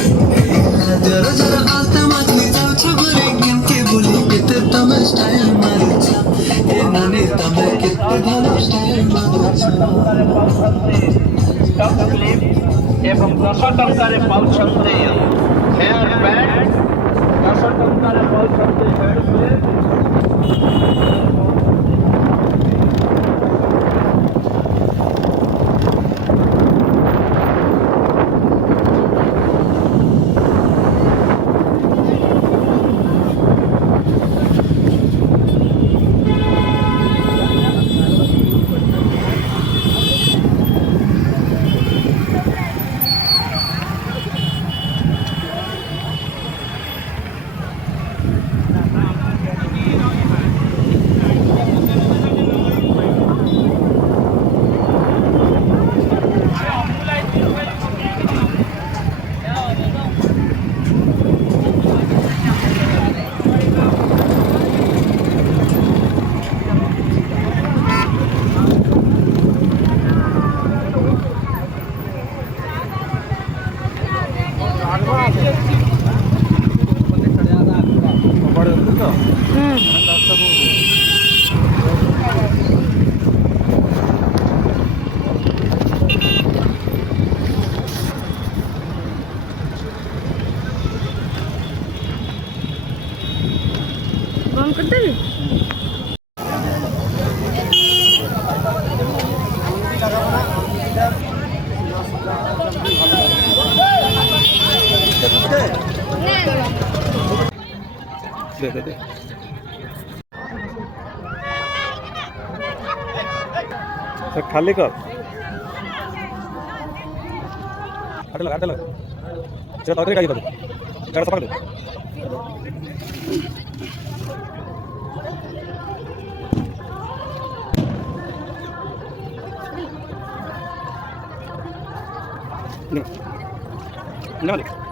जरा जरा आलता मागली जाऊच्या बरे केमके बोली किती तम स्टाईल मारूचा ए नानी तम किती भालो स्टाईल मारूचा टप क्लिप एवं 10 टंकारे पाउछन्ते हेयर बैंड 10 टंकारे पाउछन्ते हेड पे कौन करते हैं? दे तो खाली कर आटे लग चल तौतरी का गाड़ी सफा दे No.